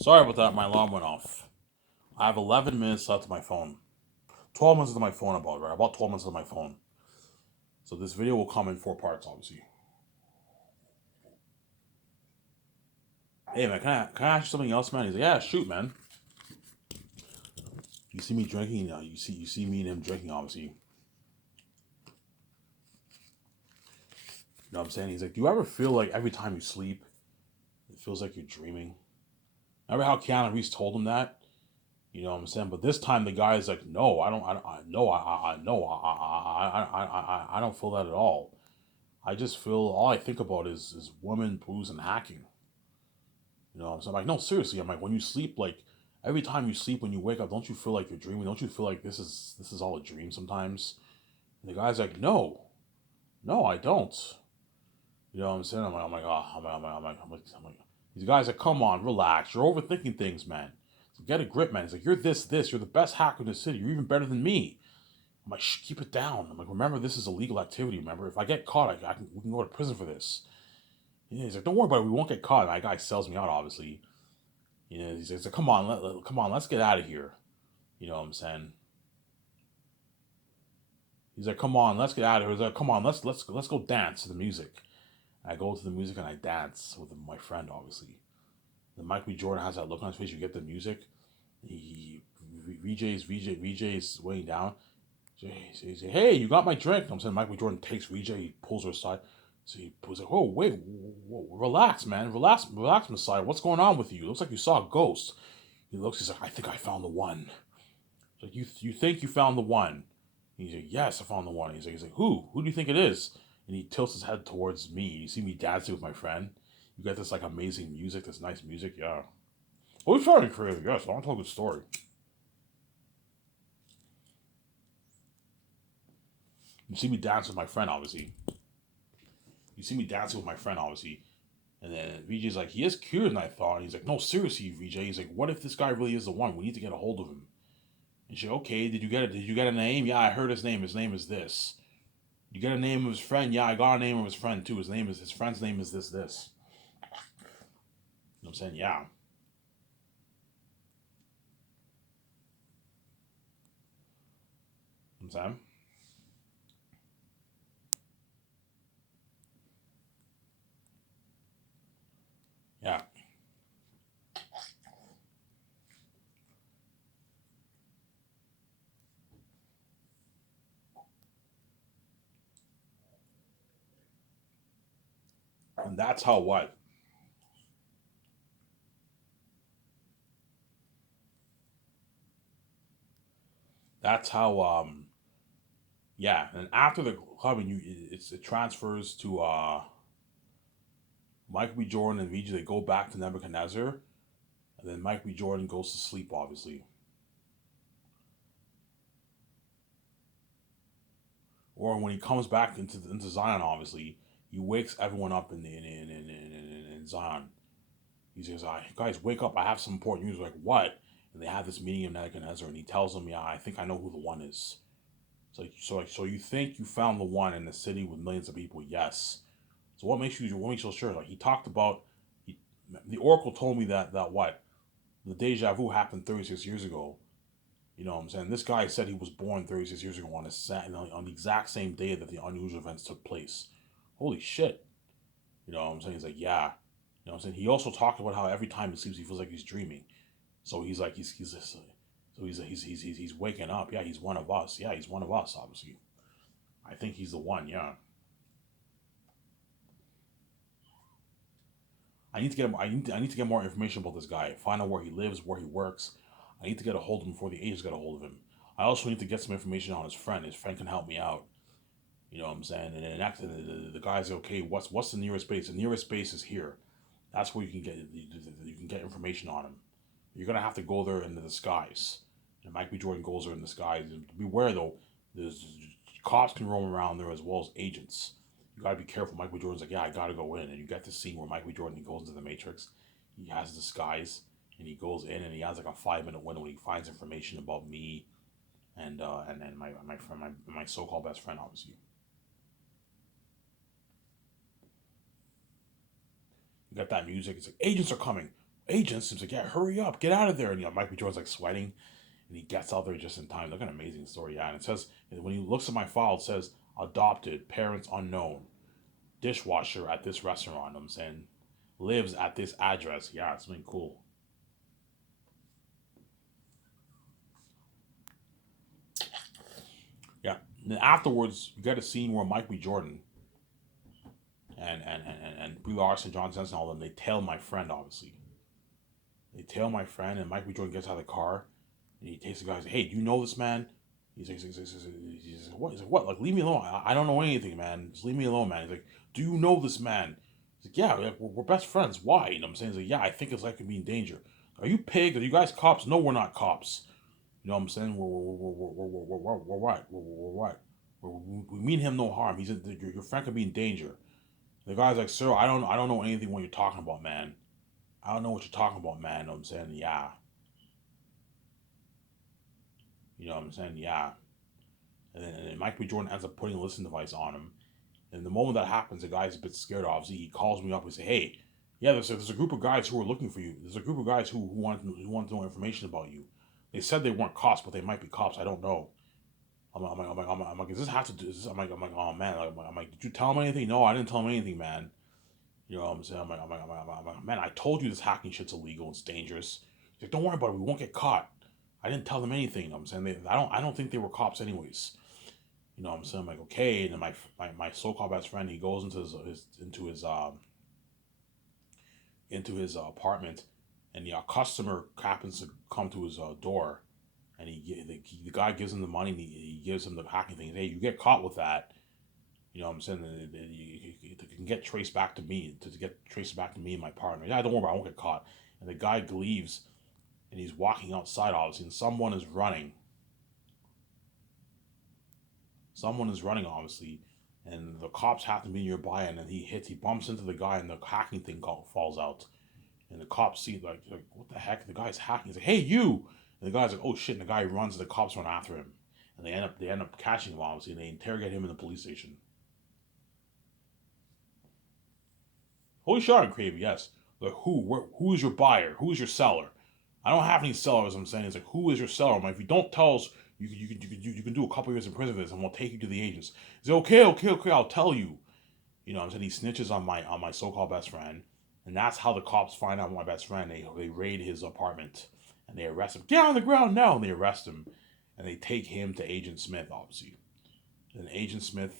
Sorry about that. My alarm went off. I have 11 minutes left of my phone. 12 minutes of my phone about, right? About 12 minutes of my phone. So this video will come in 4 parts, obviously. Hey, man, can I ask you something else, man? He's like, yeah, shoot, man. You see me drinking, you see me and him drinking, obviously. You know what I'm saying? He's like, do you ever feel like every time you sleep, it feels like you're dreaming? Remember how Keanu Reeves told him that? You know what I'm saying? But this time the guy is like, no, I don't, no, no, I don't feel that at all. I just feel all I think about is women, booze, and hacking. You know, so I'm like, no, seriously. I'm like, when you sleep, like every time you sleep, when you wake up, don't you feel like you're dreaming? Don't you feel like this is all a dream sometimes? And the guy's like, no, no, I don't. You know what I'm saying? Oh, these guys are like, come on, relax. You're overthinking things, man. So get a grip, man. He's like, you're this. You're the best hacker in the city. You're even better than me. I'm like, shh, keep it down. I'm like, remember, this is a legal activity. Remember, if I get caught, we can go to prison for this. Yeah, he's like, don't worry about it. We won't get caught. And that guy sells me out, obviously. You know, he's like, come on, come on, let's get out of here. You know what I'm saying? He's like, come on, let's get out of here. He's like, come on, let's go dance to the music. I go to the music and I dance with my friend, obviously. Then Mike B. Jordan has that look on his face. You get the music. He VJ's weighing down. He says, hey, you got my drink. I'm saying Mike B. Jordan takes VJ, he pulls her aside. So he pulls like, oh wait, whoa, relax, man, relax, Messiah. What's going on with you? Looks like you saw a ghost. He looks. He's like, I think I found the one. He's like, you think you found the one? He's like, yes, I found the one. He's like, who? Who do you think it is? And he tilts his head towards me. You see me dancing with my friend. You get this like amazing music, this nice music, yeah. Oh, we're trying to creative, yes. I want to tell a good story. You see me dancing with my friend, obviously. You see me dancing with my friend, obviously. And then VJ's like, he is cuter than I thought. And he's like, no, seriously, VJ. He's like, what if this guy really is the one? We need to get a hold of him. And she's like, okay, did you get it? Did you get a name? Yeah, I heard his name. His name is this. You get a name of his friend? Yeah, I got a name of his friend too. His friend's name is this. You know what I'm saying? Yeah. You know what I'm saying? Yeah. And that's how what? That's how yeah. And after the clubbing, it transfers to Michael B. Jordan and VJ. They go back to Nebuchadnezzar, and then Michael B. Jordan goes to sleep. Obviously, or when he comes back into Zion, obviously, he wakes everyone up in Zion. He says, guys, wake up. I have some important news." Like, what? And they have this meeting in Nebuchadnezzar, and he tells them, "Yeah, I think I know who the one is." So you think you found the one in the city with millions of people? Yes. So what makes you so sure? Like he talked about, he, the Oracle told me that what the deja vu happened 36 years ago. You know what I'm saying? This guy said he was born 36 years ago on the exact same day that the unusual events took place. Holy shit. You know what I'm saying? He's like, yeah. You know what I'm saying? He also talked about how every time he sleeps, he feels like he's dreaming. So he's like, he's just, so he's waking up. Yeah, he's one of us. Yeah, he's one of us, obviously. I think he's the one, yeah. I need to get more information about this guy. Find out where he lives, where he works. I need to get a hold of him before the agents get a hold of him. I also need to get some information on his friend. His friend can help me out. You know what I'm saying? And then next, the guy's like, okay. What's the nearest base? The nearest base is here. That's where you can get information on him. You're gonna have to go there in the disguise. And Mike B. Jordan goes there in disguise. And beware though, there's cops can roam around there as well as agents. You gotta be careful. Mike B. Jordan's like, yeah, I gotta go in. And you get the scene where Mike B. Jordan goes into the Matrix. He has a disguise and he goes in and he has like a 5 minute window when he finds information about me and my friend my so called best friend obviously. You got that music. It's like agents are coming. agents. He's like, yeah, hurry up, get out of there. And Mike B. Jordan's like sweating, and he gets out there just in time. Look, an amazing story, yeah. And it says when he looks at my file, it says adopted, parents unknown, dishwasher at this restaurant. I'm saying lives at this address. Yeah, it's been cool. Yeah. And then afterwards, you get a scene where Mike B. Jordan and Brie Larson, John Cena, and all them, they tail my friend, obviously. They tail my friend, and Mike B. Jordan gets out of the car, and he takes the guy. He's like, hey, do you know this man? He's like, what? He's like, what? Like, leave me alone. I don't know anything, man. Just leave me alone, man. He's like, do you know this man? He's like, yeah, we're best friends. Why? You know what I'm saying? He's like, yeah, I think his life could be in danger. Are you pigs? Are you guys cops? No, we're not cops. You know what I'm saying? We're what? We're what? We mean him no harm. Your friend could be in danger. The guy's like, sir, I don't know anything what you're talking about, man. I don't know what you're talking about, man. You know what I'm saying? Yeah. You know what I'm saying? Yeah. And then Mike B. Jordan ends up putting a listening device on him. And the moment that happens, the guy's a bit scared, obviously. He calls me up and says, hey, yeah, there's a group of guys who are looking for you. There's a group of guys who want to know information about you. They said they weren't cops, but they might be cops. I don't know. I'm like, does this have to do? I'm like, oh man. I'm like, did you tell him anything? No, I didn't tell him anything, man. You know what I'm saying? I'm like, man, I told you this hacking shit's illegal. It's dangerous. He's like, don't worry about it. We won't get caught. I didn't tell them anything. You know what I'm saying? I don't think they were cops anyways. You know what I'm saying? I'm like, okay. And then my so-called best friend, he goes into his apartment, and the customer happens to come to his door, and the guy gives him the money, and he gives him the hacking thing. Hey, you get caught with that, you know what I'm saying? It can get traced back to me, to get traced back to me and my partner. Yeah, don't worry about it, I won't get caught. And the guy leaves, and he's walking outside, obviously, and someone is running. Someone is running, obviously, and the cops happen to be nearby, and then he bumps into the guy, and the hacking thing falls out. And the cops see, like what the heck? The guy's hacking. He's like, hey, you! And the guy's like, oh shit, and the guy runs, and the cops run after him. And they end up catching him, obviously, and they interrogate him in the police station. Holy shot on Cravey, yes. Like, who is your buyer? Who is your seller? I don't have any sellers, I'm saying. It's like, who is your seller? I'm like, if you don't tell us, you can do a couple years in prison for this, and we'll take you to the agents. He's like, okay, I'll tell you. You know what I'm saying? He snitches on my so-called best friend, and that's how the cops find out my best friend. They raid his apartment, and they arrest him. Get on the ground now! And they arrest him, and they take him to Agent Smith, obviously. And Agent Smith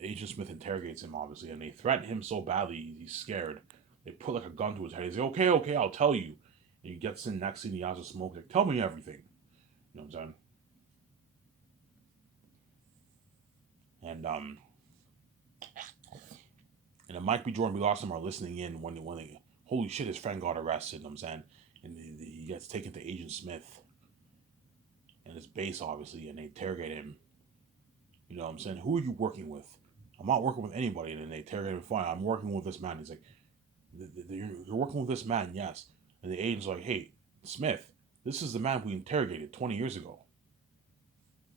interrogates him, obviously, and they threaten him so badly he's scared. They put like a gun to his head. He's like, okay, I'll tell you. And he gets in next thing he has a smoke. Like, tell me everything. You know what I'm saying? And and then Mike B. Jordan, we lost him, are listening in when they holy shit, his friend got arrested. You know what I'm saying? And he gets taken to Agent Smith and his base, obviously, and they interrogate him. You know what I'm saying? Who are you working with? I'm not working with anybody. And then they interrogate him. Fine, I'm working with this man. He's like, you're working with this man, yes. And the agent's like, hey, Smith, this is the man we interrogated 20 years ago.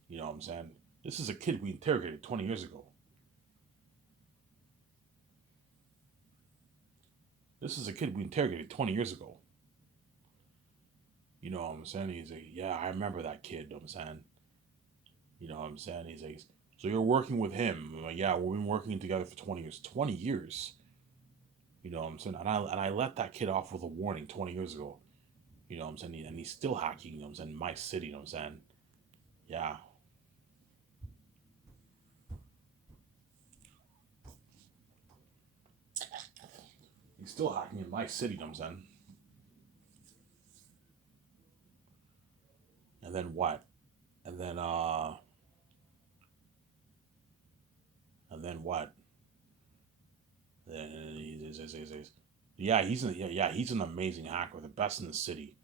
You know what I'm saying? This is a kid we interrogated 20 years ago. This is a kid we interrogated 20 years ago. You know what I'm saying? He's like, yeah, I remember that kid. You know what I'm saying? You know what I'm saying? He's like, so you're working with him? I'm like, yeah, we've been working together for 20 years. 20 years? You know what I'm saying? And I let that kid off with a warning 20 years ago. You know what I'm saying? And he's still hacking, you know what I'm saying? My city, you know what I'm saying? Yeah. He's still hacking in my city, you know what I'm saying? And then what? And then and then what? And he's an amazing hacker, the best in the city.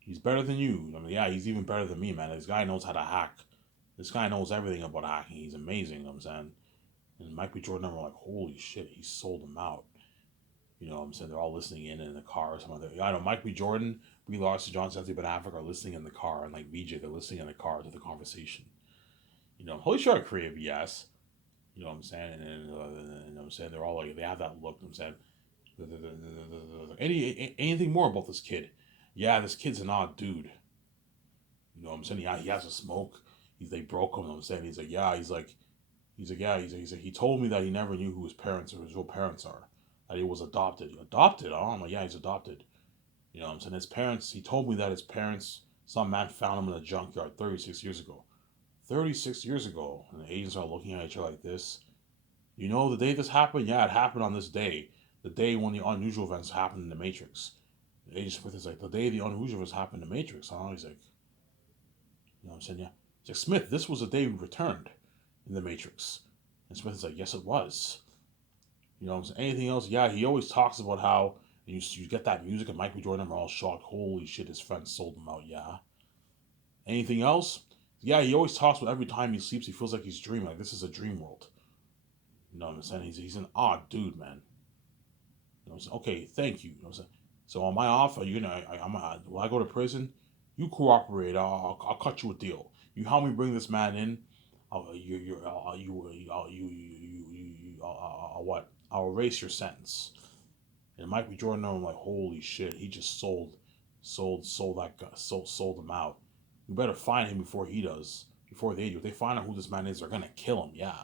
He's better than you. I mean, yeah, he's even better than me, man. This guy knows how to hack. This guy knows everything about hacking. He's amazing, you know what I'm saying? And Mike B. Jordan and I were like, holy shit, he sold them out. You know what I'm saying? They're all listening in the car or something. I know Mike B. Jordan, Brie Larson, John Cena, Ben Affleck are listening in the car. And like VJ, they're listening in the car to the conversation. You know, holy shit, creative, yes. You know what I'm saying? And you know what I'm saying? They're all like, they have that look, you know what I'm saying? Anything more about this kid? Yeah, this kid's an odd dude. You know what I'm saying? Yeah, he has a smoke. They broke him. You know what I'm saying? He's like, yeah. He told me that he never knew who his parents or his real parents are. That he was adopted. Adopted? Oh, I'm like, yeah, he's adopted. You know what I'm saying? His parents, he told me that his parents, some man found him in a junkyard 36 years ago. 36 years ago. And the agents are looking at each other like this. You know the day this happened? Yeah, it happened on this day. The day when the unusual events happened in the Matrix. Agent Smith is like, the day the unusual events happened in the Matrix, huh? He's like, you know what I'm saying? Yeah. He's like, Smith, this was the day we returned in the Matrix. And Smith is like, yes, it was. You know what I'm saying? Anything else? Yeah, he always talks about how you get that music and Michael Jordan are all shocked. Holy shit, his friends sold him out. Yeah. Anything else? Yeah, he always talks about every time he sleeps, he feels like he's dreaming. Like this is a dream world. You know what I'm saying? He's an odd dude, man. You know what I'm saying? Okay, thank you. You know what I'm saying? So on my offer, you know, when I go to prison, you cooperate. I'll cut you a deal. You help me bring this man in. What? I'll erase your sentence. And Michael Jordan, I'm like, holy shit, he just sold that guy, sold him out. You better find him before he does. Before they do, if they find out who this man is, they're gonna kill him. Yeah,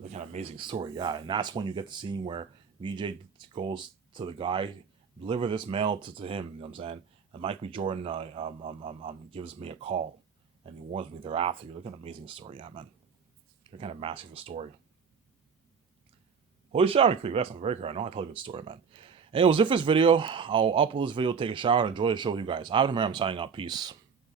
like an amazing story. Yeah, and that's when you get the scene where VJ goes to the guy, deliver this mail to him. You know what I'm saying? And Mike B. Jordan gives me a call, and he warns me thereafter. You're like an amazing story, yeah, man. You're kind of massive a story. Holy shower creep. That's not very clear. I know I tell you a good story, man. Hey, it was it for this video. I'll upload this video, take a shower, and enjoy the show with you guys. I'm signing out. Peace.